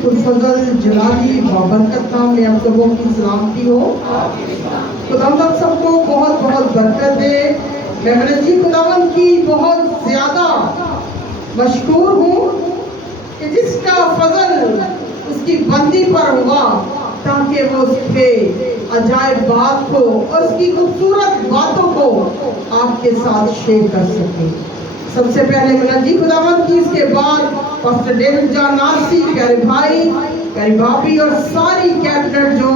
पुरफजल जलाली बाबरकत नाम में आप सबों की सलामती हो। खुदावंद सबको बहुत बहुत बरकत दे। मैं मनजी खुदावंद की बहुत ज़्यादा मशकूर हूँ कि जिसका फजल उसकी बंदी पर हुआ ताकि वो उसके अजायब बात को और उसकी खूबसूरत बातों को आपके साथ शेयर कर सके। सबसे पहले मनजी खुदावंद की, इसके बाद पास्टर डेविड जॉन नासी, प्यारे भाई, प्यारी भाभी और सारी कैबिनेट जो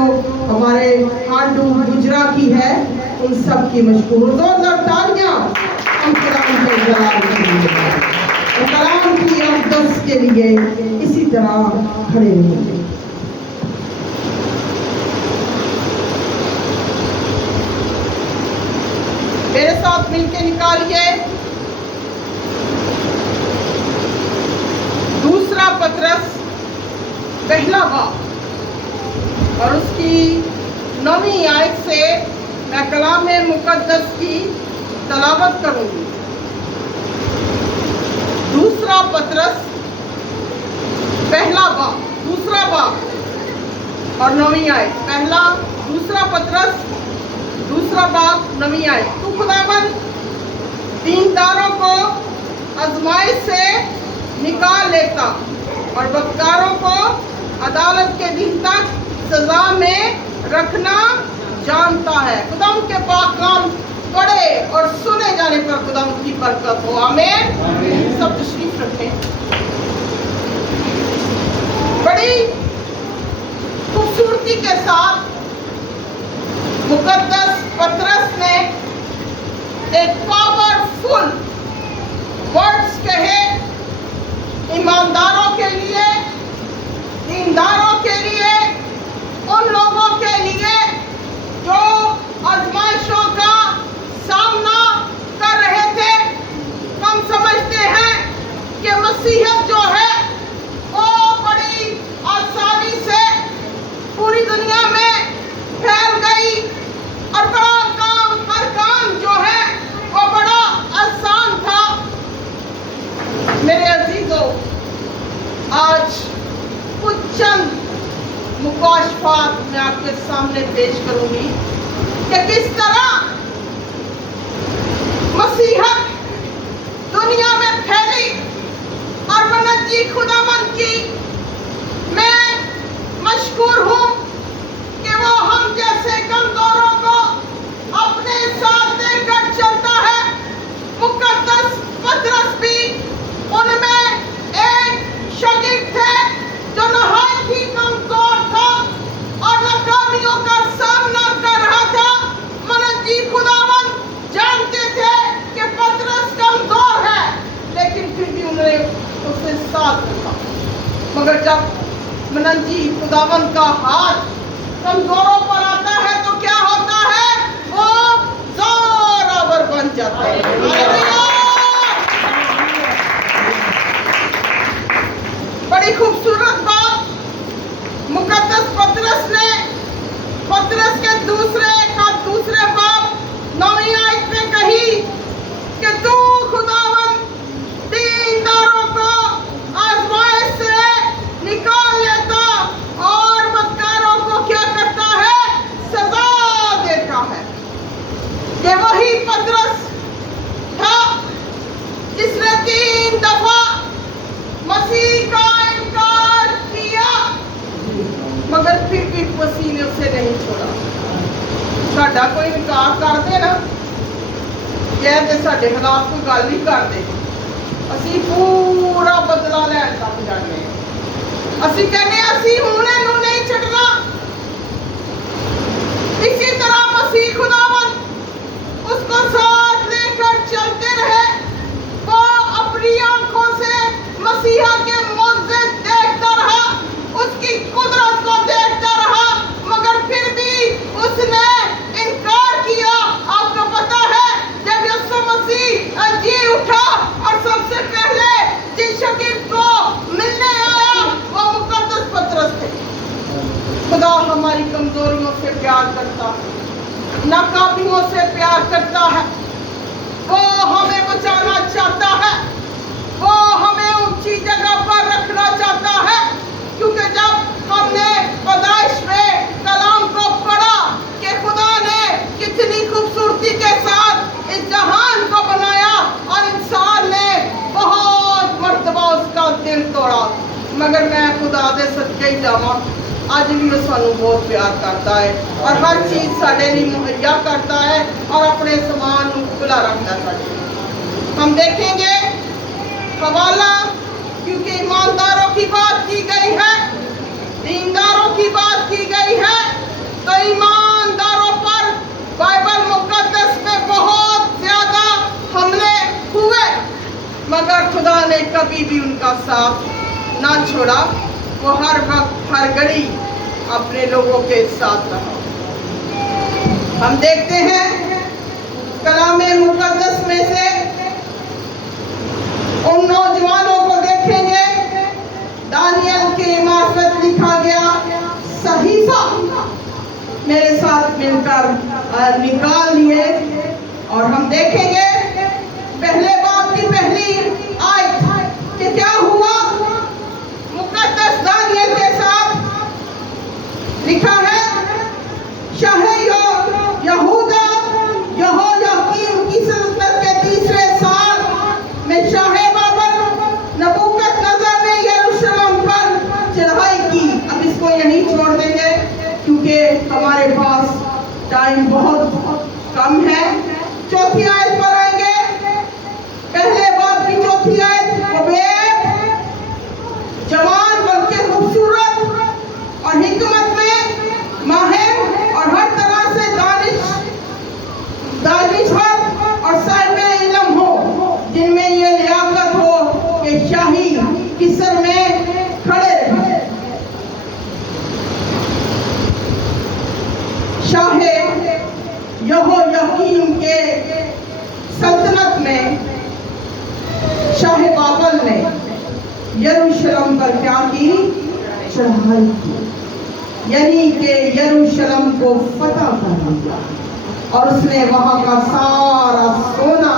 हमारे खांडू गुजरा की है, उन सब की मशकूर। जोरदार तालियां हम खुदावंद के जलाल के लिए और कलाम की अक़दस के लिए इसी तरह खड़े होंगे। मेरे साथ मिलके निकालिए दूसरा पत्रस पहला बाब और उसकी 9वीं आयत से मैं कलाम मुक़द्दस की तलावत करूंगी। दूसरा पत्रस पहला बाब, दूसरा बाब और 9वीं आयत। पहला दूसरा पत्रस दूसरा बाब 9वीं आयत। तू खुदावंद दीनदारों को आजमाइश से निकाल लेता और बदकारों को अदालत के दिन तक सजा में रखना जानता है। खुदावंद के पाक कलाम पढ़े और सुने जाने पर खुदावंद की बरकत हो। आमीन। सब तशरीफ रखें। बड़ी खूबसूरती के साथ मुकद्दस पत्रस ने एक पावरफुल वर्ड्स कहे ईमानदारों के लिए, दीनदारों के लिए, उन लोगों के लिए जो आजमाइशों का सामना कर रहे थे। हम समझते हैं कि मसीहत जो है वो बड़ी आसानी से पूरी दुनिया में फैल गई और बड़ा काम, हर काम जो है वो बड़ा आसान था। मेरे अजीजों, आज कुछ चंद मुकाशफात मैं आपके सामने पेश करूंगी कि किस तरह मसीहत दुनिया में फैली और मनजी खुदावंद की मैं मशकूर हूँ कि वो हम जैसे कमजोरों को अपने साथ लेकर चलता है। मुकद्दस पत्रस भी उनमें एक शागिर्द थे जो नहायत ही कमजोर था और नाकामियों का सामना कर रहा था। मनजी खुदावंद जानते थे कि पत्रस कमजोर है, लेकिन फिर भी उन्होंने उससे साथ रखा। मगर जब मनजी खुदावंद का हाथ कमजोरों पर आता है तो क्या होता है? वो जोरावर बन जाता है। बड़ी खूबसूरत बात मुकद्दस पत्रस ने पत्रस के दूसरे बाब 9वीं आयत में कही कि तू खुदावंद दीनदारों को आजमाइश से निकाल लेता और बदकारों को क्या करता है? सजा देता है। ये वही पत्रस था जिसने 3 दफा मसीह का इनकार किया, मगर फिर भी मसीह ने उसे नहीं छोड़ा। साडा कोई इनकार कर दे ना, कहते साडे खिलाफ कोई गल ही कर दे, असी पूरा बदला लैन तक जाने। असी कहने असी हुण इहनूं नहीं छड्डना। इसी तरह मसीह खुदावंद उसको साथ लेकर चलते रहे। वो अपनी आंखों से मसीहा के मौजज़े देखता रहा, उसकी कुदरत को देखता रहा, मगर फिर भी उसने इनकार किया। आपको पता है जब यीशु मसीह जी उठा और सबसे पहले जिस शागिर्द को मिलने आया वो मुकद्दस पत्रस थे। खुदा हमारी कमजोरियों से प्यार करता है, नाकामियों से प्यार करता है। वो हमें बचाना चाहता है, वो हमें ऊंची जगह पर रखना चाहता है, क्योंकि खुदा दे सदके ही जावां अज भी वो सानू बहुत प्यार करता है और हर चीज़ साडे लिए मुहैया करता है और अपने समान को खुला रखता है। हम देखेंगे हवाला, क्योंकि ईमानदारों की बात की गई है, दीनदारों की बात की गई है, तो ईमानदारों पर बाइबल मुकद्दस में बहुत ज्यादा हमले हुए, मगर खुदा ने कभी भी उनका साथ ना छोड़ा। वो हर वक्त हर घड़ी अपने लोगों के साथ रहा। हम देखते हैं कलामे मुकद्दस में से उन नौजवानों को देखेंगे, दानियल के मार्फत लिखा गया सहीफा मेरे साथ मिलकर निकाल लिए और हम देखेंगे पहले बाब की पहली आयत कि क्या हुआ। मुकद्दस दानियल के साथ लिखा है शाहे यहूदा यहोयाकीम की सल्तनत के तीसरे साल में शाहे बाबर नबूकदनेस्सर ने यरूशलेम पर चढ़ाई की। अब इसको यहीं छोड़ देंगे क्योंकि हमारे पास टाइम बहुत कम है। चौथी आयत पर आएंगे, पहले बाब की चौथी आयत, जवान बल्कि खूबसूरत और हिकमत में माहिर और हर तरह से दानिशवर और साहिब इल्म हो, जिनमें ये लियाकत हो कि शाही किसर में खड़े रहे। शाहे यहोयाकीम के सल्तनत में शाहे बाबल ने यरूशलेम पर क्या की? चढ़ाई की, यानी कि यरूशलेम को फतह कर लिया और उसने वहां का सारा सोना,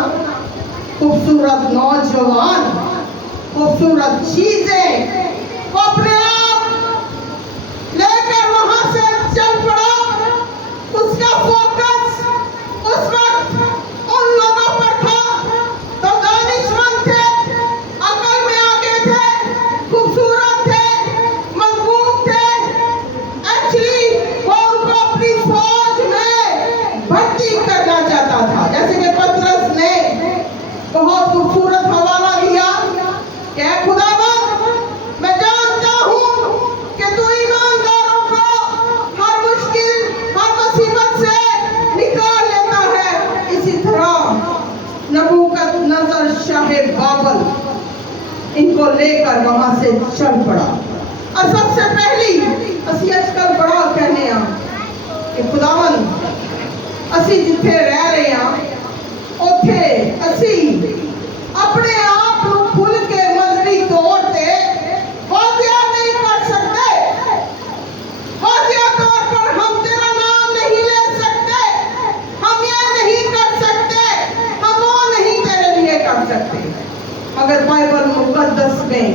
खूबसूरत नौजवान, खूबसूरत चीजें को अपने आप लेकर वहां से चल पड़ा। उसका फोकस उस वक्त उन लोगों पर था तो दानिशमंद थे, अकल में आगे थे, खूबसूरत थे, मजबूत थे। एक्चुअली वो उनको अपनी फौज में भर्ती करना चाहता था। जैसे कि पतरस ने बहुत खूबसूरत हवाला दिया कि खुदावंद, मैं जानता हूं कि तू ईमानदारों को हर मुश्किल, हर मुसीबत से निकाल लेता है। इसी तरह नबूकदनेस्सर शाहे बाबल इनको लेकर वहां से चल पड़ा। और सबसे पहली असी आजकल बड़ा कहने कि खुदावंद असी जिथे रह रहे हैं उथे असी अपने आप को खुल के मजहबी तौर पे वाजिया नहीं कर सकते। वाजिया तौर पर हम तेरा नाम नहीं ले सकते, हम ये नहीं कर सकते, हम वो नहीं तेरे लिए कर सकते। मगर बाइबल मुकद्दस में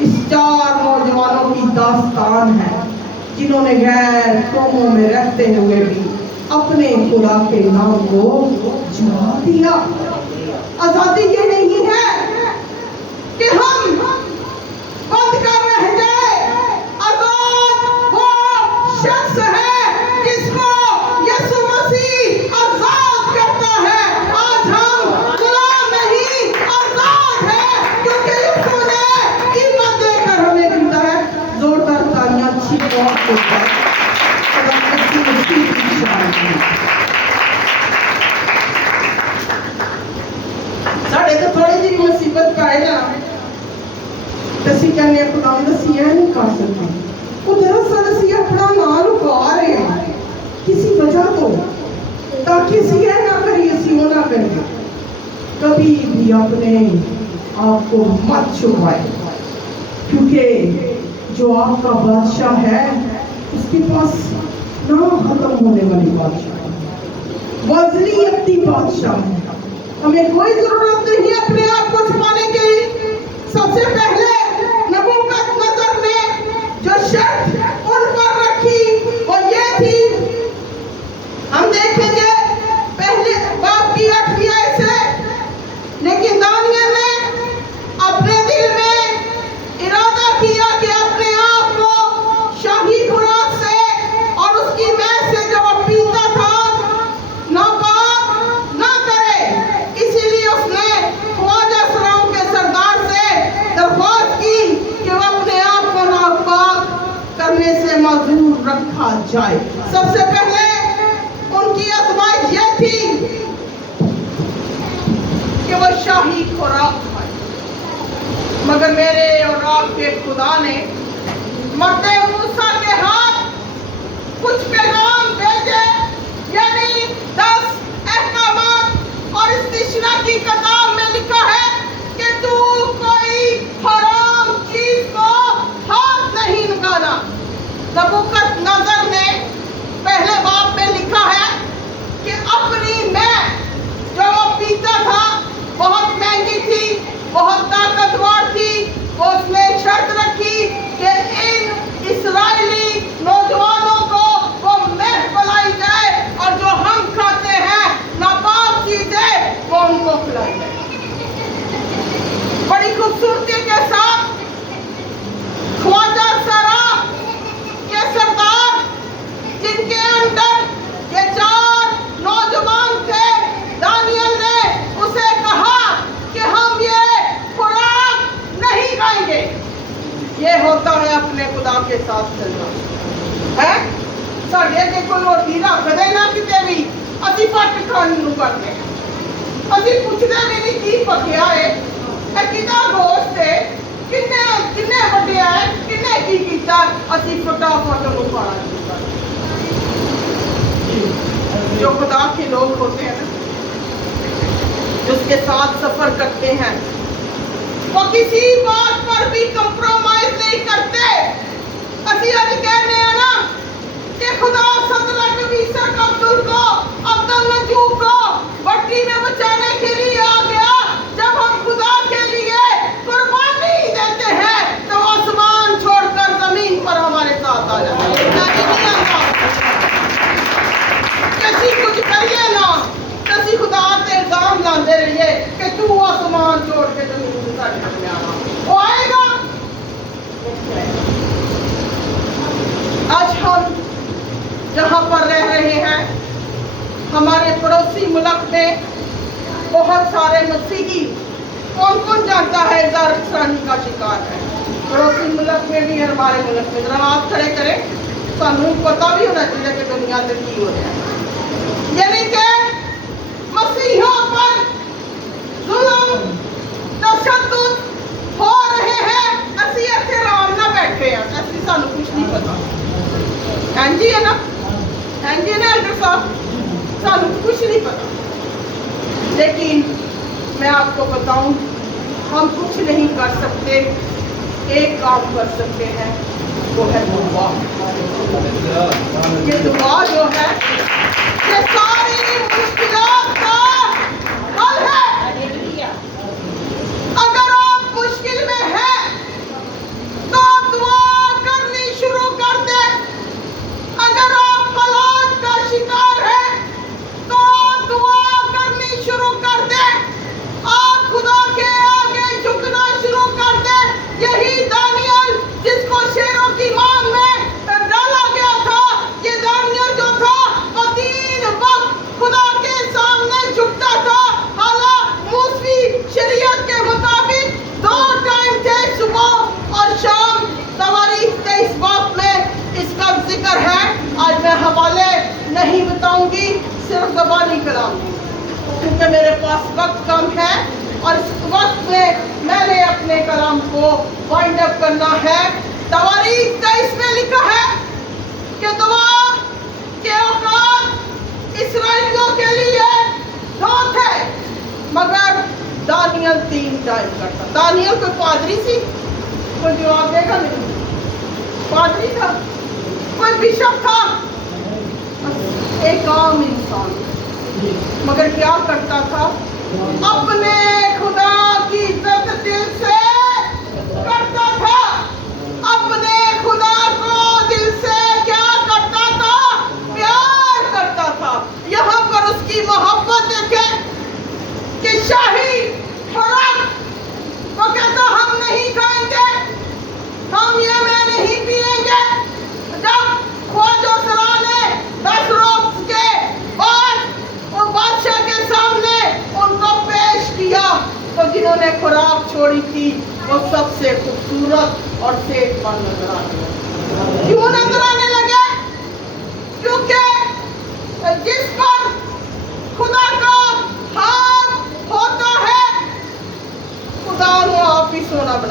इस चार नौजवानों की दास्तान है जिन्होंने गैर कौमों में रहते हुए भी अपने खुदा के नाम को जला दिया। आजादी ये नहीं है कि हम बंद कर रह जाए। आजाद वो शख्स है जिसको यीशु मसीह आजाद करता है। आज हम गुलाम नहीं, आजाद है, क्योंकि यीशु ने कीमत देकर हमें खरीदा है। जोरदार तालियां अच्छी बहुत होता है। साढ़े तो थोड़ी जी मुसीबत पाए ना तसी कहने खुदा दसी नहीं कर सकते। वो दरअसल असी अपना नाम लुका रहे हैं किसी वजह तो, ताकि असी यह ना करिए, असी वो ना करिए। कभी भी अपने आप को मत छुपाए, क्योंकि जो आपका बादशाह है उसके पास ना खत्म होने वाली बादशाह है, वजनी अपनी बादशाह है। हमें कोई जरूरत नहीं अपने आप को छुपाने की। सबसे पहले नबूकदनेस्सर ने जो शर्त उन पर रखी वो ये थी, हम देखेंगे पहले बाब की 8वीं आयत से, लेकिन दानियल ने अपने दिल में इरादा किया कि अपने रखा जाए। सबसे पहले उनकी आजमाइश ये थी कि वो शाही खुराक खाए, मगर मेरे और आपके खुदा ने मरते मूसा के हाथ कुछ पैगाम भेजे, यानी 10 अहकामात। और इस तिश्ना की किताब में लिखा है कि तू कोई हराम चीज को हाथ नहीं लगाना। नबूकदनेस्सर ने पहले बाब में लिखा है कि अपनी मैं जो वो पीता था बहुत महंगी थी, बहुत ताकतवर थी। उसने शर्त रखी कि इन इस्राएली नौजवानों को वो मेह पिलाई जाए और जो हम खाते हैं नापाक चीजें वो उनको खिलाई जाए। बड़ी खूबसूरती के साथ ख्वाजा सरा के सरदार, जिनके अंदर ये 4 नौजवान थे, दानियल ने उसे कहा कि हम ये खुराक नहीं खाएंगे। ये होता है अपने खुदा के साथ चलना है। साढ़े के कोई रोटी रख देना किते भी असी पट खाने नूं करते, असी पुछदे भी नहीं की पकिया है, कितना गोश्त है, किन्ने वड्डिया है, किन्ने की कीता, असी फटाफट उन्हें खाना शुरू कर। जो खुदा के लोग होते हैं ना, जिसके साथ सफर करते हैं, वो किसी बात पर भी कंप्रोमाइज नहीं करते। असी आज कहने हैं ना कि खुदा सदरक मीसक अब्दुल नजूब को भट्टी में बचाने के लिए आ गया। जब हम खुदा के लिए कुर्बानी देते हैं तो आसमान छोड़कर जमीन पर हमारे साथ आ जाता है। किसी कुछ करिए ना, किसी खुदा से इल्जाम लाते रहिए कि तू आसमान छोड़ के जमीन में आना, वो आएगा। आज हम जहाँ पर रह रहे हैं, हमारे पड़ोसी मुल्क में बहुत सारे मसीही, कौन कौन जानता है ज़ारस्तानी का शिकार है। पड़ोसी मुल्क में भी, हमारे मुल्क में। जरा आप खड़े करें, सानू पता भी होना चाहिए कि दुनिया से की हो रहा है। यानी कि मसीहों पर जुल्म तशद्दुद हो रहे हैं। असी इत्थे आराम ना बैठे हैं, असी सानू कुछ नहीं पता। हाँ जी है ना, हाँ जी ना एल्डर साहब, सानू कुछ नहीं पता। लेकिन मैं आपको बताऊं, हम कुछ नहीं कर सकते, एक काम कर सकते हैं, वो है दुआ। ये दुआ जो है ये सारी मुश्किलात का हल है। अगर आप मुश्किल में हैं तो दुआ करनी शुरू कर दें। अगर आप हालात का शिकार हैं तो दुआ करनी शुरू कर दें। आप खुदा के आगे झुकना शुरू कर दें। यही दानियल जिसको शेरों की मान में डाला गया था, ये दानियल जो था वो 3 वक्त खुदा के सामने झुकता था। हालांकि मूसवी शरीयत के मुताबिक 2 टाइम थे, सुबह और शाम। तवारीख 23 बाब में इसका जिक्र है। आज मैं हवाले नहीं बताऊंगी, सिर्फ ज़बानी कराऊंगी, क्योंकि मेरे पास वक्त कम है और इस वक्त में मैंने अपने कलाम को वाइंड अप करना है। तवारीख 23 में लिखा है कि दुआ के औकात इस्राएलियों के लिए 2 थे, मगर दानियल 3 टाइम करता। दानियल कोई पादरी सी, कोई जवाब देगा नहीं, पादरी था, कोई बिशप था, एक आम इंसान, मगर क्या करता था? अपने खुदा की इज्जत दिल से करता था। अपने खुदा को दिल से क्या करता था? प्यार करता था। यहाँ पर उसकी मोहब्बत देखें कि शाही खुराक, वो कहता हम नहीं खाएंगे, हम ये मैं नहीं पिएंगे। जब ख्वाजा सरा ने 10 रोज के बाद वो बादशाह के सामने उनको पेश किया, तो जिन्होंने खुराक छोड़ी थी वो सबसे खूबसूरत और सेहतमंद नजर आने लगे। क्यों नजर आने लगे?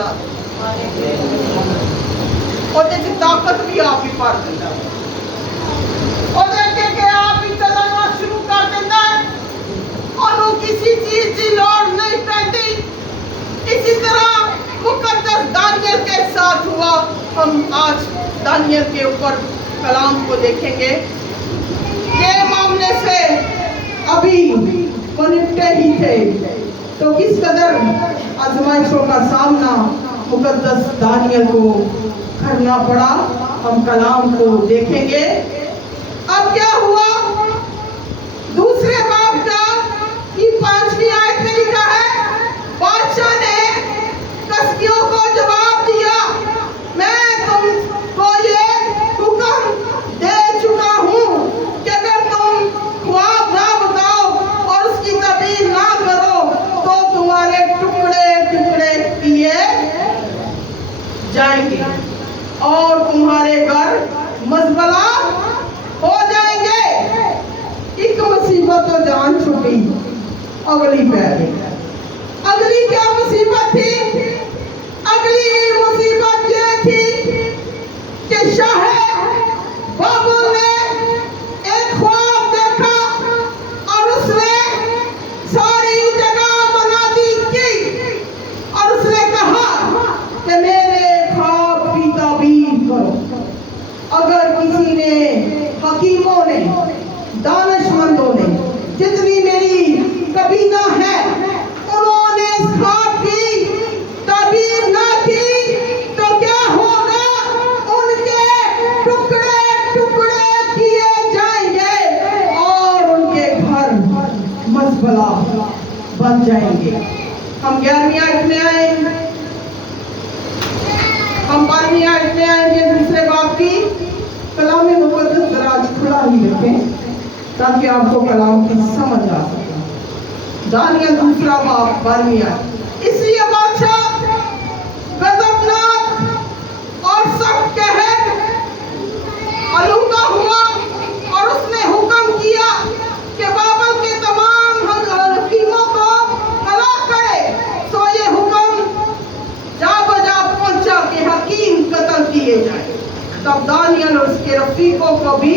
ਬਣਾ ਦੇ। ਉਹਦੇ 'ਚ ਤਾਕਤ ਵੀ ਆਪ ਹੀ ਭਰ ਦਿੰਦਾ, ਉਹਦੇ ਅੱਗੇ ਆਪ ਹੀ ਚੱਲਣਾ ਸ਼ੁਰੂ ਕਰ ਦਿੰਦਾ ਹੈ, ਉਹਨੂੰ ਕਿਸੇ चीज की लोड़ नहीं पैती। इसी तरह मुकद्दस दानियल के साथ हुआ। हम आज दानियल के ऊपर कलाम को देखेंगे। ये मामले से अभी वो निपटे ही थे, तो किस कदर आजमाइशों का सामना मुकद्दस दानियल को करना पड़ा, हम कलाम को देखेंगे। अब क्या हुआ, दूसरे बाब का की 5वीं आयत में लिखा है, बादशाह ने कसदियों को जवाब दिया, मैं तुमको ये हुक्म दे चुका हूँ कि अगर तुम ख्वाब ना बताओ और उसकी तबीर ना करो तो तुम्हारे टुकड़े टुकड़े किए जाएंगे और तुम्हारे घर मजबला हो जाएंगे। एक मुसीबत तो जान छुटी, अगली पहले। अगली क्या मुसीबत थी? अगली मुसीबत ये थी कि शाह बाबुल ने एक ख्वाब देखा और उसने सारी जगह मुनादी की और उसने कहा कि मेरे ख्वाब की ताबीर करो। अगर किसी ने, हकीमों ने, दानिशमंदों ने, जितनी मेरी कबीना है, उन्होंने इस ख्वाब की ताबीर ना की तो क्या होगा, उनके टुकड़े टुकड़े किए जाएंगे और उनके घर मजबला बन जाएंगे। हम 11वीं आयत में आएंगे, हम 12वीं आयत में आएंगे दूसरे बाब की। कलाम मुकद्दस जरा आज खुला ही रखें ताकि आपको कलाम की समझ आ सके। दानियल दूसरा बाब 12वीं आयत। इसलिए बादशाह गजबनाक और सख्त कहर आलूदा हुआ और उसने हुक्म किया कि बाबल के तमाम हकीमों को हलाक करे। तो ये हुक्म जा बजा पहुंचा कि हकीम कत्ल किए जाए। तब दानियल और उसके रफीकों को भी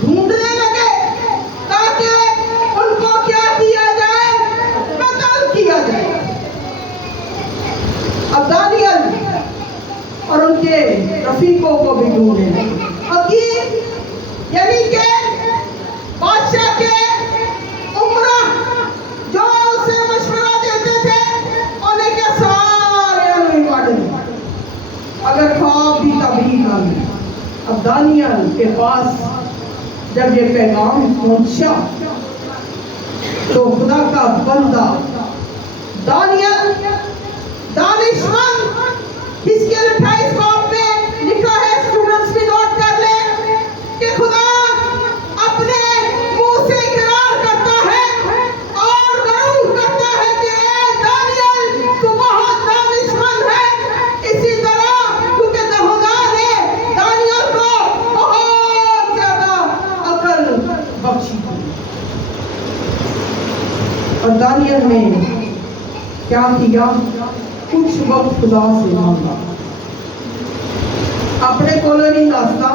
ढूंढने लगे ताकि उनको क्या किया जाए, कत्ल किया जाए। अब दानियल और उनके रफीकों को भी ढूंढने लगे। हकीम यानी कि बादशाह के उमरा जो उसे मशवरा देते थे, उन्हें के सारे अगर ख्वाब भी ताबीर ना मिली। अब दानियल के पास जब ये पैगाम पहुंचा तो खुदा का बंदा दानियल दानिशमंद, इसके 28 बाब में लिखा है, स्टूडेंट्स भी नोट कर ले कि खुदा अपने मुंह से इकरार करता है और गरूर करता है कि दानियल तू बहुत दानिशमंद है। इसी तरह क्योंकि खुदा ने दानियल को बहुत ज्यादा अकल बख्शी और दानियल ने क्या किया, कुछ वक्त खुदा से मांगा। अपने कोल नहीं दसदा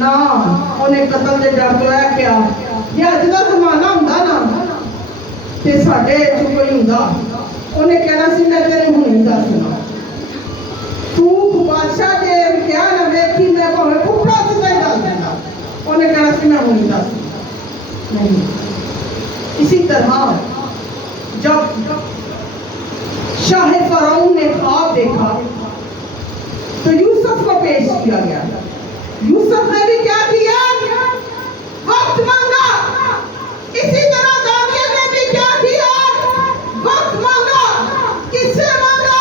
ना, उन्हें कतल दे डर तो है क्या। ये अज का जमाना हुंदा ना ते साडे च कोई हुंदा, उन्हें कहना सी मैं तेरे हुण नहीं दसना, तू बादशाह जे क्या ना वेखी मैं भावें पुट्ठा सीधा ही दस देना। उन्हें कहना सी मैं हुण नहीं दसना। नहीं, इसी तरह जब शाह फराउन ने ख्वाब देखा तो यूसुफ को पेश किया गया। यूसुफ ने भी क्या किया, वक्त मांगा। इसी तरह दानियल ने भी क्या किया, वक्त मांगा। किससे मांगा,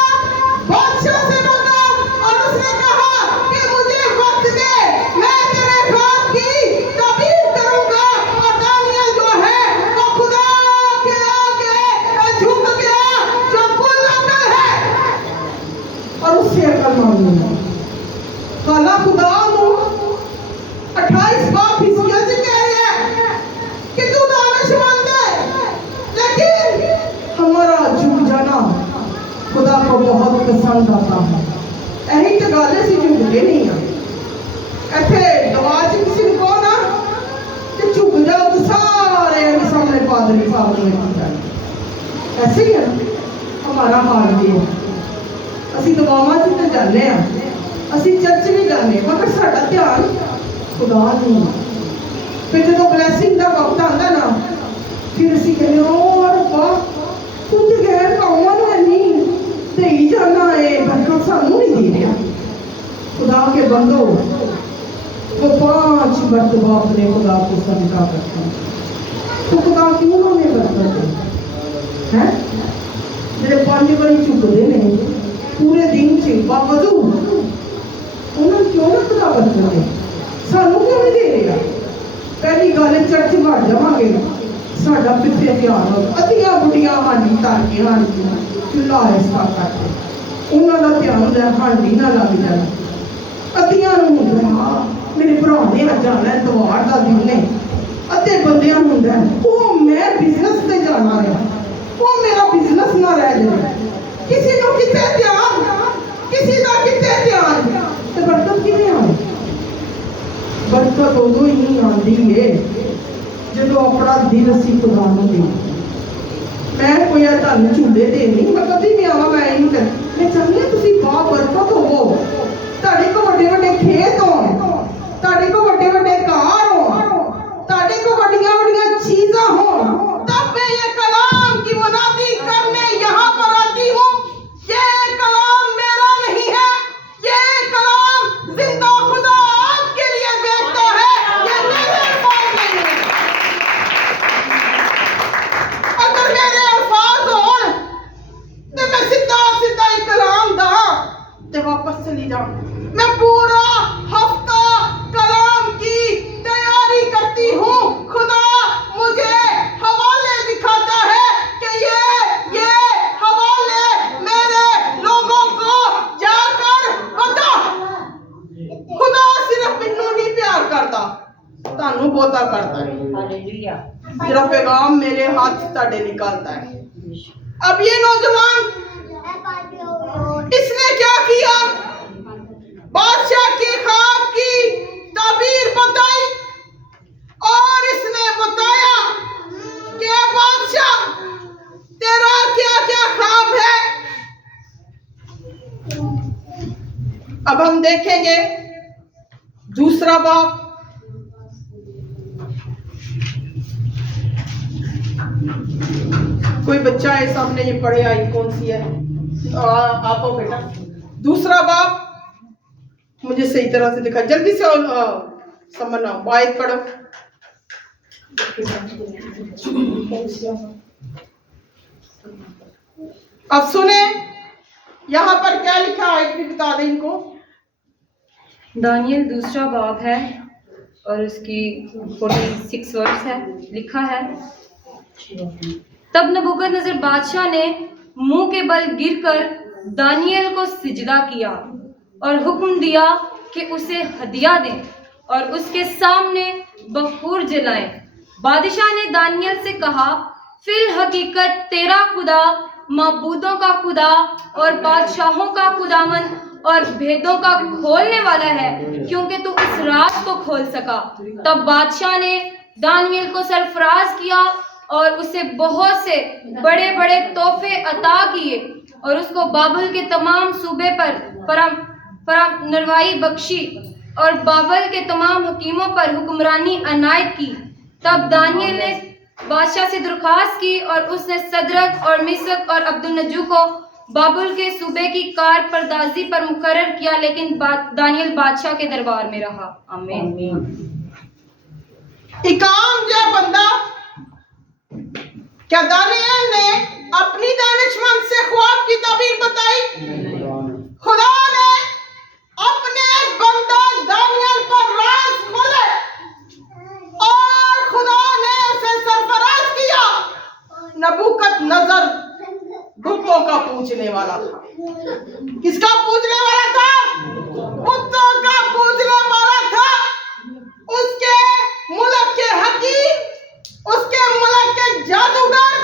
बादशाह से मांगा और उसने कहा कि मुझे वक्त दे, मैं तेरे ख्वाब की ताबीर करूंगा। और दानियल जो है वो खुदा के आगे झुक गया, जो कुल अकल ਖੁਦਾਵੰਦ ਦਾ ਕੰਮ ਹੈ। ਇਹੀ ਤਾਂ ਗੱਲ ਅਸੀਂ ਝੁਕਦੇ ਨਹੀਂ ਆ। ਇੱਥੇ ਦਵਾਜ ਕਿਸੇ ਨੂੰ ਕਹੋ ਨਾ ਕਿ ਝੁਕ ਜਾਓ ਤਾਂ ਸਾਰੇ के सामने पादरी साहब ने ऐसे ही है हमारा हाल भी है। ਅਸੀਂ ਦਵਾਵਾਂ 'ਚ ਤਾਂ ਜਾਂਦੇ ਆ, ਅਸੀਂ ਚਰਚ ਵੀ ਜਾਂਦੇ, ਮਗਰ ਸਾਡਾ ਧਿਆਨ ਖੁਦਾ ਨੂੰ। ਫਿਰ ਜਦੋਂ ਬਲੈਸਿੰਗ ਦਾ ਵਕਤ ਆਉਂਦਾ ਨਾ, ਫਿਰ ਅਸੀਂ ਕਹਿੰਦੇ ਓ ਰੱਬਾ ਤੂੰ ਤੇ ਗੈਰ ਕੌਮਾਂ ਨੂੰ ਇੰਨੀ ਦੇਈ ਜਾਣਾ ਏ, ਬਰਕਤ ਸਾਨੂੰ नहीं दे रहा। खुदा के बंदो वो 5 मरतबा अपने खुदा को सजदा करते हैं, तो खुदा क्यों हमें बरकत दे हैं? ਜਿਹੜੇ 5 ਵਾਰੀ ਝੁਕਦੇ ਨੇ पूरे दिन से बावजूद उन्होंने क्यों ना खुदा बरकत दे, सानू क्यों नहीं दे रहा? पहली गल चर्च बढ़ जावांगे, साडा पिछे ध्यान हो अद्धियां बुढ़ियां हांडी धर के हांडी चुल्हा इसका करते उन्हों का ध्यान होंदा हांडी ना लग जाए। अद्धियां नूं हुंदा मेरे भरा ने अज जाना इतवार का दिन ने, अद्धे बंदियां नूं हुंदा ओ मैं बिजनेस ते जाना है, वो मेरा बिजनेस ना रह जाए। किसी को कितने ध्यान, किसी का कितने ध्यान, तो बरकत कितने आए? बरकत उदों ही नहीं आती है जो अपना दिल असी खुदा नूं दे। मैं कोई धन झूले दे नहीं, मैं कभी भी आवा मैं नहीं कर, मैं चाहती हूँ तुसी बा बरकत हो, तुहाडे को वड्डे वड्डे खेत हो, तुहाडे को वड्डे वड्डे कार हो, तुहाडे को वड्डियां वड्डियां चीज़ां हो, तब मैं ये कलाम की मुनादी करने यहाँ पर आती हूँ। ये कलाम मेरा नहीं है, ये कलाम जिंदा खुदा आपके लिए भेजता है, ये मेरे अल्फाज नहीं है। अगर मेरे अल्फाज हो तो मैं सीधा सीधा ही कलाम दा ते वापस चली जाऊं। मैं पूरा हफ्ता कलाम की तैयारी करती हूँ, खुदा मुझे हवाले दिखाता है कि ये हवाले मेरे लोगों को जाकर बता। खुदा सिर्फ मैनू नहीं प्यार करता, तानू बहुता करता है। मेरा पैगाम मेरे हाथ ताड़े निकलता है। अब ये नौजवान इसने क्या किया? बादशाह के ख्वाब की ताबीर बताई और इसने बताया कि बादशाह तेरा क्या क्या ख्वाब है। अब हम देखेंगे दूसरा बाब। कोई बच्चा है सामने, ये पढ़े आई कौन सी है? आप हो बेटा। दूसरा बाब मुझे सही तरह से दिखा, जल्दी से समझना, आयत पढ़ो। अब सुने यहाँ पर क्या लिखा है, भी बता दें इनको। दानियल दूसरा बाब है और उसकी 46 वर्ष है। लिखा है, तब नबूकदनेस्सर बादशाह ने मुंह के बल गिरकर दानियल को सिजदा किया और हुक्म दिया कि उसे हदिया दें और उसके सामने बखूर जलाएं। बादशाह ने दानियल से कहा, फिल हकीकत तेरा खुदा माबूदों का खुदा और बादशाहों का खुदावन और भेदों का खोलने वाला है, क्योंकि तू इस राज को खोल सका। तब बादशाह ने दानियल को सरफराज किया और उसे बहुत से बड़े बड़े तोहफे अता किए और उसको बाबुल के तमाम सूबे पर नरवाई बख्शी और बाबल के तमाम हकीमों पर हुक्मरानी अनायत की। तब दानियल ने बादशाह से दरख्वास्त की और उसने सदरक और मिसक और अब्दुलनजू को बाबुल के सूबे की कार परदाजी पर मुकर्रर किया, लेकिन दानियल बादशाह के दरबार में रहा। आमीन। इकाम जो बंदा, क्या दानियल ने अपनी दानिशमंद से ख्वाब की ताबीर बताई? खुदा ने अपने बंदा दानियल पर राज खोले और खुदा ने उसे सरफराज किया। नबूकदनेस्सर बुतों का पूजने वाला था। किसका पूजने वाला था? बुतों का पूजने वाला था। उसके मुल्क के हकीम, उसके मुल्क के जादूगर,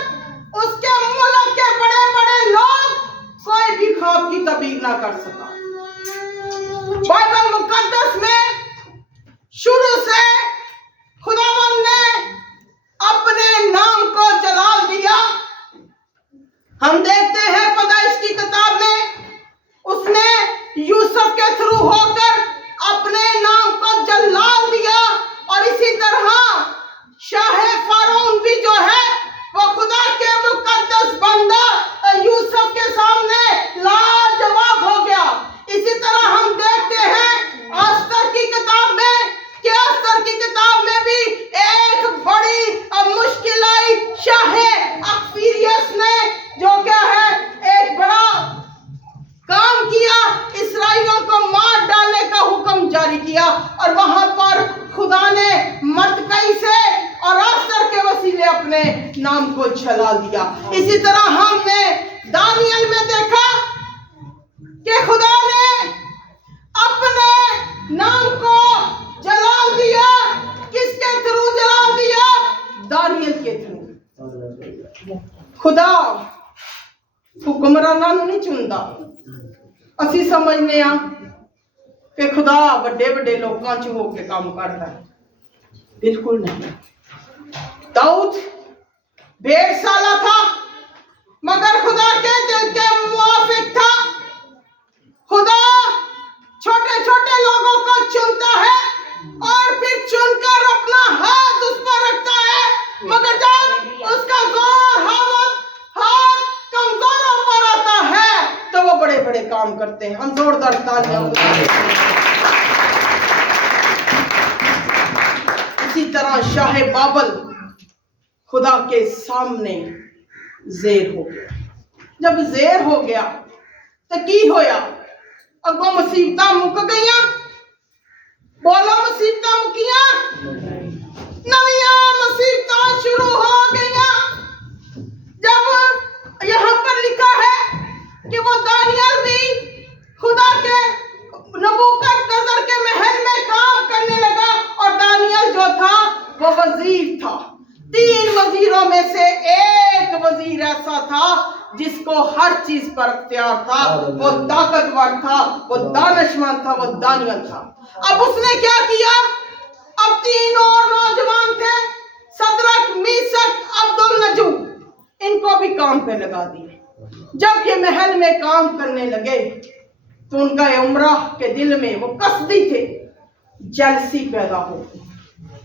उसके मुल्क के बड़े बड़े लोग कोई भी ख्वाब की ताबीर ना जला दिया। इसी तरह हमने दानियल में देखा कि खुदा ने अपने नाम को जला दिया। किसके थ्रू जला दिया? दानियल के थ्रू। खुदा हुक्मरानां नूं नहीं चुनदा। ਅਸੀਂ ਸਮਝਦੇ ਆ कि खुदा ਵੱਡੇ ਵੱਡੇ ਲੋਕਾਂ 'ਚ ਹੋ ਕੇ ਕੰਮ ਕਰਦਾ है। बिल्कुल नहीं। दाऊद भेड़शाला था मगर खुदा के दिल के मुआफिक था। खुदा छोटे छोटे लोगों को चुनता है और फिर चुनकर अपना हाथ उस पर रखता है, मगर जब उसका हाथ कमजोरों पर आता है तो वो बड़े बड़े काम करते हैं। हम जोरदार तालियां बजाएं। इसी तरह शाह बाबल खुदा के सामने ज़ेर हो गया। जब ज़ेर हो गया तो की होया? अगों मुसीबतां मुक गईयां। बोलो मुसीबतां मुकियां, नवीं मुसीबतां शुरू हो गईयां। जब यहाँ पर लिखा है कि वो दानियल भी खुदा के नबूकदनेस्सर के महल में काम करने लगा और दानियल जो था वो वजीर था। 3 वजीरों में से एक वजीर ऐसा था जिसको हर चीज पर अख्तियार था, वो ताकतवर था, वो दानिशमंद था, वो दानियल था। अब उसने क्या किया? अब 3 और नौजवान थे, सदरक, मीशक, अब्दुलनजू, इनको भी काम पे लगा दिए। जब ये महल में काम करने लगे तो उनका उमरा के दिल में वो कसदी थे, जेलसी पैदा हो गई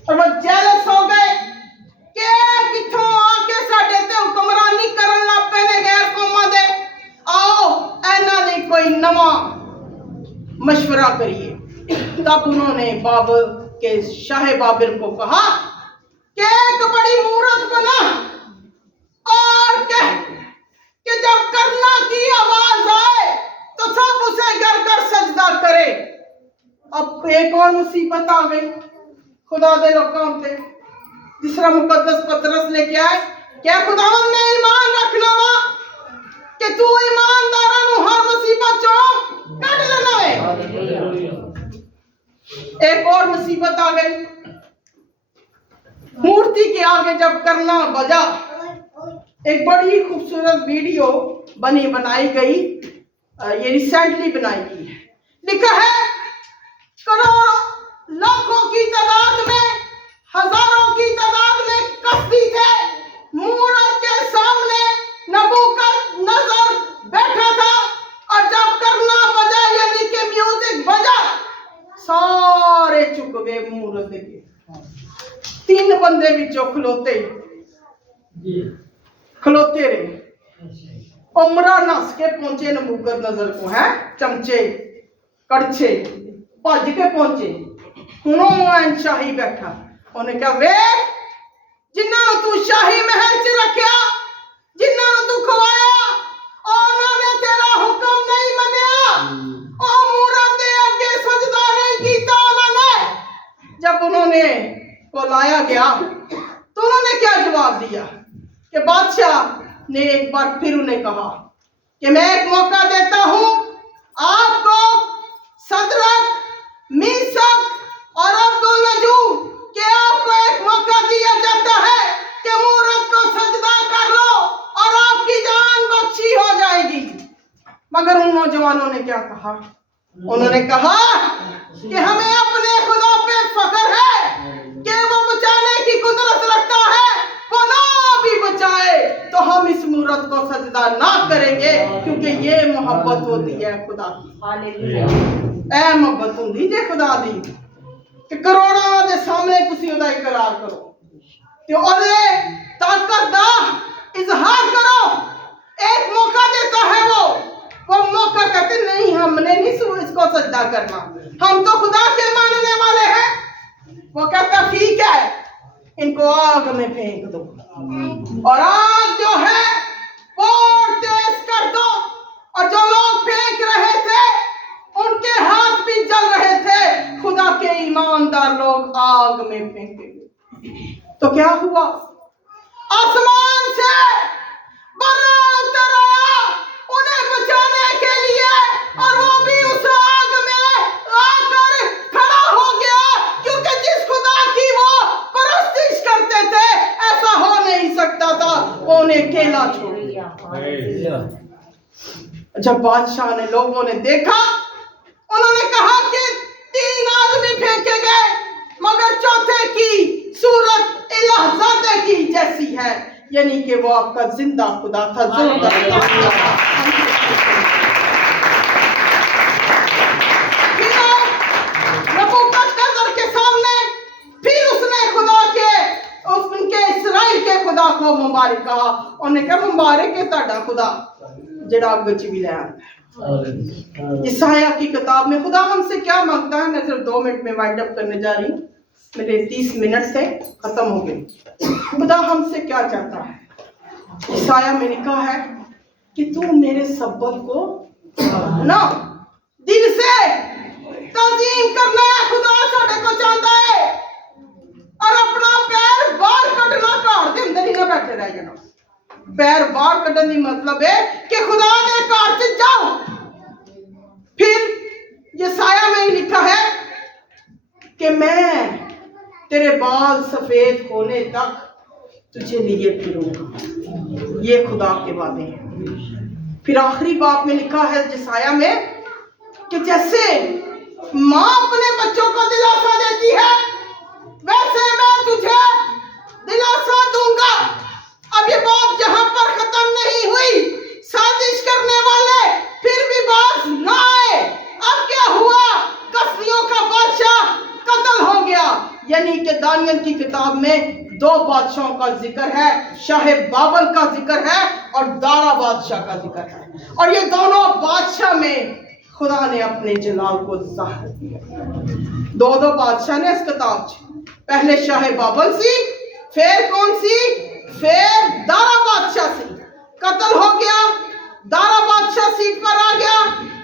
और वो जेलस हो गए कि किथों आके साडे ते हुक्मरानी करन लग पे ने गैर कौमां दे। आओ ऐना ने कोई नवा मशवरा करिए। तब उन्होंने बाबर के शाह बाबर को कहा कि एक बड़ी मूरत बना और कह कि जब करना की आवाज आए तो सब उसे गर कर सजदा करे। अब एक और मुसीबत आ गई खुदा दे लोकां ते। जिसरा मुकद्दस पतरस ने क्या है, क्या खुदावंद ने ईमान रखना वा कि तू ईमानदारां नूं हर मुसीबत चों कढ लेना है। एक और मुसीबत आ गई मूर्ति के आगे जब करना बजा। एक बड़ी खूबसूरत वीडियो बनाई गई, ये रिसेंटली बनाई गई है। लिखा है करोड़ों लाखों की तादाद में, हजारों की तादाद में कसदी थे। मूरत के सामने नबूकदनेस्सर बैठा था और जब करना बजा यानी कि म्यूजिक बजा, सारे चुक गए मूरत के। 3 बंदे भी खलोते रहे। उमरा नस के पहुंचे नबूकदनेस्सर को, है चमचे कड़छे भज के पहुंचे। हुणों शाही बैठा, उन्हें क्या वे जिन्हों तू शाही महल च रखा, जिन्हों तू खवाया, उन्होंने तेरा हुक्म नहीं मनिया, मूरत दे अगे सजदा नहीं किया उन्होंने। जब उन्होंने को लाया गया तो उन्होंने क्या जवाब दिया कि बादशाह ने एक बार फिर उन्हें कहा कि मैं एक मौका देता हूं आपको, सदरक, मीशक और अब्दुलनजू, कि आपको एक मौका दिया जाता है कि मूरत को सजदा कर लो और आपकी जान बख्शी हो जाएगी। मगर उन नौजवानों ने क्या कहा? उन्होंने कहा कि हमें अपने खुदा पे फख्र है कि वो बचाने की कुदरत रखता है, वो ना भी बचाए तो हम इस मूरत को सजदा ना करेंगे, क्योंकि ये मोहब्बत होती है खुदा की। ऐ मोहब्बत होंदी जे खुदा दी कि करोड़ों दे सामने तुसी ओदा इकरार करो ते ओदे ताकत दा इजहार करो। एक मौका देता है वो मौका कहते नहीं, हमने नहीं इसको सजदा करना, हम तो खुदा के मानने वाले हैं। वो कहता ठीक है, इनको आग में फेंक दो और आग जो है वो तेज कर दो। और जो लोग फेंक रहे थे उनके हाथ भी जल रहे थे। खुदा के ईमानदार लोग आग में फेंके। तो क्या हुआ? आसमान से बर्रा उतर आया उन्हें बचाने के लिए, और वो भी उस आग में आकर खड़ा हो गया, क्योंकि जिस खुदा की वो परस्तिश करते थे ऐसा हो नहीं सकता था, वो उन्हें अकेला छोड़ दिया। जब बादशाह ने, लोगों ने देखा, उन्होंने कहा कि 3 आदमी फेंके गए, मगर चौथे की सूरत इलाहज़ादे की जैसी है, यानी कि वो आपका जिंदा खुदा था, जिंदा खुदा था। नबूकदनेस्सर के सामने फिर उसने खुदा के, उनके इस्राएल के खुदा को मुबारक कहा। उन्होंने कहा मुबारक है ताड़ा खुदा जड़ा अग च भी ले आंदा। ईसाया की किताब में खुदा हमसे क्या मांगता है, मैं सिर्फ 2 मिनट में वाइंड अप करने जा रही हूँ, मेरे 30 मिनट से खत्म हो गए। खुदा हमसे क्या चाहता है? ईसाया में लिखा है कि तू मेरे सब्बत को ना दिल से ताज़ीम करना है। खुदा साडे को चाहता है, और अपना पैर बाहर कटना, घर के अंदर ही ना बैठे रह जाना। पैर बाहर कटने की मतलब है कि खुदा दे घर च जाओ। फिर यशाया में ही लिखा है कि मैं तेरे बाल सफेद होने तक तुझे लिए फिरूंगा। ये खुदा के वादे हैं। फिर आखिरी बात में लिखा है यशाया में कि जैसे माँ अपने बच्चों को दिलासा देती है, वैसे मैं तुझे दिलासा दूंगा। अब ये बात जहां पर खत्म नहीं हुई, साजिश करने वाले फिर भी बात ना आए। अब क्या हुआ? कसदियों का बादशाह कत्ल हो गया। यानी कि दानियल की किताब में 2 बादशाहों का जिक्र है, शाह बाबल का जिक्र है और दारा बादशाह का जिक्र है। और ये दोनों बादशाह में खुदा ने अपने जलाल को ज़ाहिर किया। 2 बादशाह ने इस किताब च, पहले शाह बाबल सी, फिर कौन सी? फिर दारा बादशाह सी। कत्ल हो गया, दारा बादशाह सीट पर आ गया।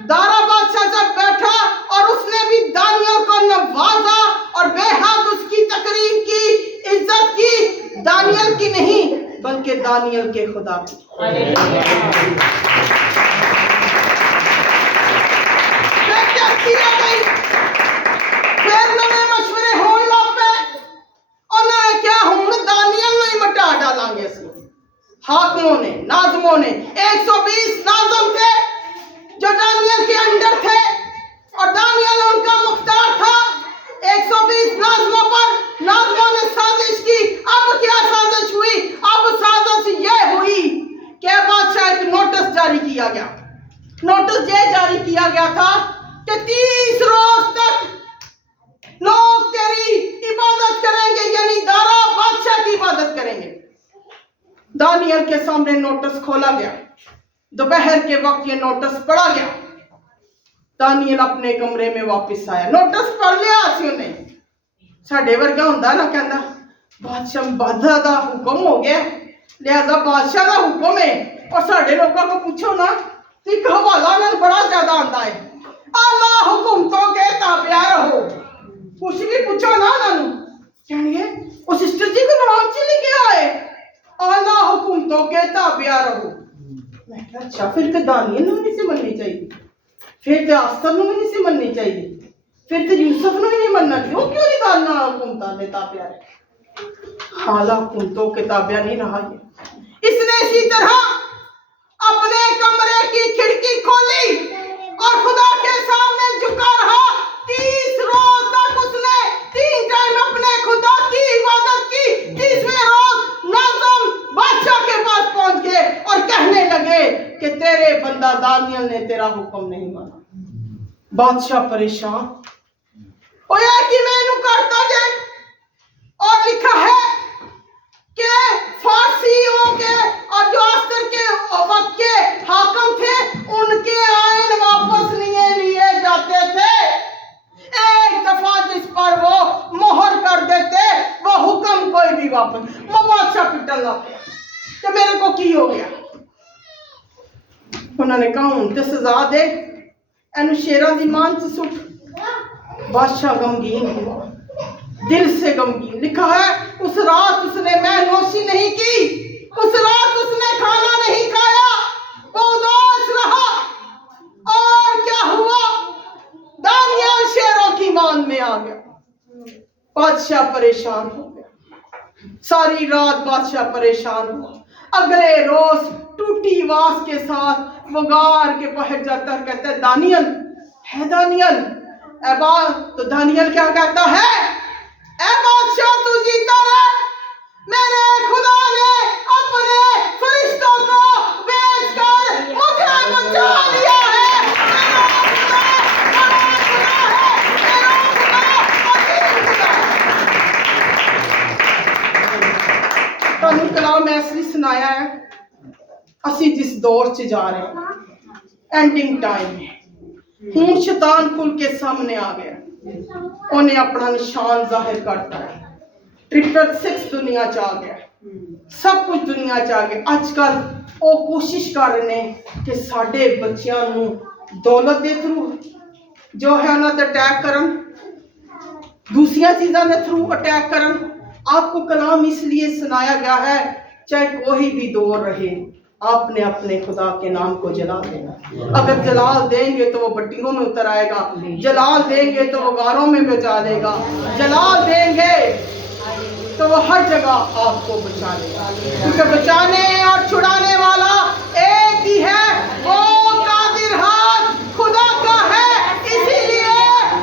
दारा बादशाह जब बैठा और उसने भी दानियल को नवाजा और बेहद उसकी तकरीम की, इज्जत की, दानियल की नहीं बल्कि दानियल के खुदा की। फिर नवे मशवरे होने लग पे, उन्होंने क्या हुण दानियल ने मटा डालांगे। हाकिमों ने, नाज़मों ने 120 नाज़म थे जो दानियल के अंडर थे, और दानियल उनका मुख्तार था। 120 नाज़मों पर नाज़मों ने साजिश की। अब क्या साजिश हुई? अब साजिश ये हुई कि बादशाह एक नोटिस जारी किया गया। नोटिस ये जारी किया गया था कि 30 रोज तक लोग तेरी इबादत करेंगे, यानी दारा बादशाह की इबादत करेंगे। दानियल के सामने नोटिस खोला गया। दोपहर के वक्त ये नोटिस पढ़ा गया। दानियल अपने कमरे में वापस आया। नोटिस पढ़ लिया सी उन्हें। साडे वर्गा हुंदा ना, कहंदा बादशाह दा हुक्म हो गया, लिहाजा बादशाह दा हुक्म है। और साडे लोगों को पूछो ना, एक हवाला नाल बड़ा ज्यादा आंदा है, अल्लाह हुक्म तो के ताबिया रहो। कुछ भी पूछो ना नानू, कहणगे ओ सिस्टर जी को नाम च लिखा है अल्लाह हुक्म तो के ताबिया रहो। मैं कहा अच्छा, फिर तो दानियल नूं नहीं सी मननी चाहिए, फिर तो आस्तर नूं भी नहीं सी मननी चाहिए, फिर तो यूसुफ नूं भी नहीं मनना चाहिए। क्यों नहीं दाना हुक्मता ने ताबिया रहे? हाला हुक्म तो के ताबिया नहीं रहा ये। इसने इसी तरह अपने कमरे की खिड़की खोली और खुदा के सामने झुका रहा। 30 रोज तक उसने 3 टाइम अपने खुदा की इबादत की। 30वें रोज नाज़म बादशाह के पास पहुंच गए और कहने लगे कि तेरे बंदा दानियल ने तेरा हुक्म नहीं माना। बादशाह परेशान होया कि मैनू करता जाए। और लिखा है कि फारसियों के और जो अस्तर के वक्त के हाकिम थे, उनके आइन वापस नहीं लिए जाते थे। एक दफा जिस पर वो मोहर कर देते, वो हुक्म कोई भी वापस। वो बादशाह पिटन लग गया कि मेरे को की हो गया। उन्होंने कहा हूं ते सजा दे, एनु शेरां दी मान च सुट। बादशाह गमगीन हुआ, दिल से गमगीन। लिखा है उस रात उसने मैं नोशी नहीं की उस रात उसने खाना नहीं खाया, वो उदास रहा। और क्या हुआ? दानियल शेरों की मान में आ गया। बादशाह परेशान हो गया। सारी रात बादशाह परेशान हुआ। अगले रोज टूटी आवाज के साथ वो गार के पहुंच जाता है, कहता है दानियल है, दानियल। तो दानियल क्या कहता है? ए बादशाह तू जीता रहे, मेरे खुदा ने अपने फरिश्तों को भेजकर मुझे बचा लिया है। मेरा खुदा बड़ा खुदा है, मेरा खुदा अजीब खुदा है। ਤੁਹਾਨੂੰ ਕਲਾਮ ਇਸ ਲਈ ਸੁਣਾਇਆ ਹੈ, ਅਸੀਂ ਜਿਸ ਦੌਰ 'ਚ ਜਾ ਰਹੇ ਹਾਂ, ਐਂਡਿੰਗ ਟਾਈਮ ਹੈ। ਹੁਣ ਸ਼ੈਤਾਨ ਖੁੱਲ ਕੇ ਸਾਹਮਣੇ ਆ ਗਿਆ, ਉਹਨੇ ਆਪਣਾ ਨਿਸ਼ਾਨ ਜ਼ਾਹਿਰ ਕਰਤਾ ਹੈ। 666 ਦੁਨੀਆ 'ਚ ਆ ਗਿਆ, ਸਭ ਕੁਝ ਦੁਨੀਆ 'ਚ ਆ ਗਿਆ। ਅੱਜ ਕੱਲ ਉਹ ਕੋਸ਼ਿਸ਼ ਕਰ ਰਹੇ ਨੇ ਕਿ ਸਾਡੇ ਬੱਚਿਆਂ ਨੂੰ ਦੌਲਤ ਦੇ ਥਰੂ ਜੋ ਹੈ ਉਹਨਾਂ ਤੇ ਅਟੈਕ ਕਰਨ, दूसरिया चीज़ों के थ्रू अटैक करन। आपको कलाम इसलिए सुनाया गया है, चाहे कोई भी दौर रहे, आपने अपने खुदा के नाम को जला देना। अगर जलाल देंगे तो वो भट्टियों में उतर आएगा, जलाल देंगे तो वो गारों में बचा देगा, जलाल देंगे तो वो हर जगह आपको बचा लेगा, क्योंकि बचाने और छुड़ाने वाला एक ही है, वो कादिर हाथ खुदा का है। इसीलिए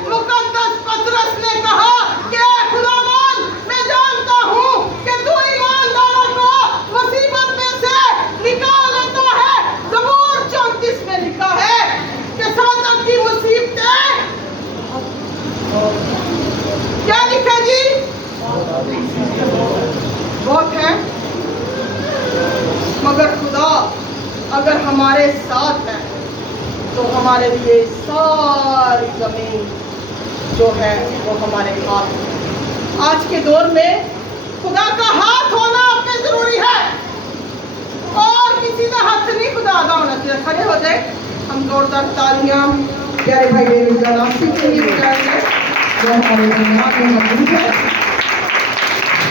मुकद्दस पतरस ने कहा कि खुदावन, मैं जानता हूँ कि तू ईमानदारों को मुसीबत में से निकाल लेता है। ज़बूर 34 में लिखा है कि सादत की मुसीबतें क्या लिखा जी? बहुत है, मगर खुदा अगर हमारे साथ है तो हमारे लिए सारी जमीन जो है वो हमारे हाथ में। आज के दौर में खुदा का हाथ होना आपके जरूरी है, और किसी का हाथ नहीं, खुदा आगा होना चाहिए। खड़े हो जाए, हम जोरदार तालियां प्यारे भाई डेविड जलासी के लिए बजाएंगे जो हमारे दिमाग में मौजूद है।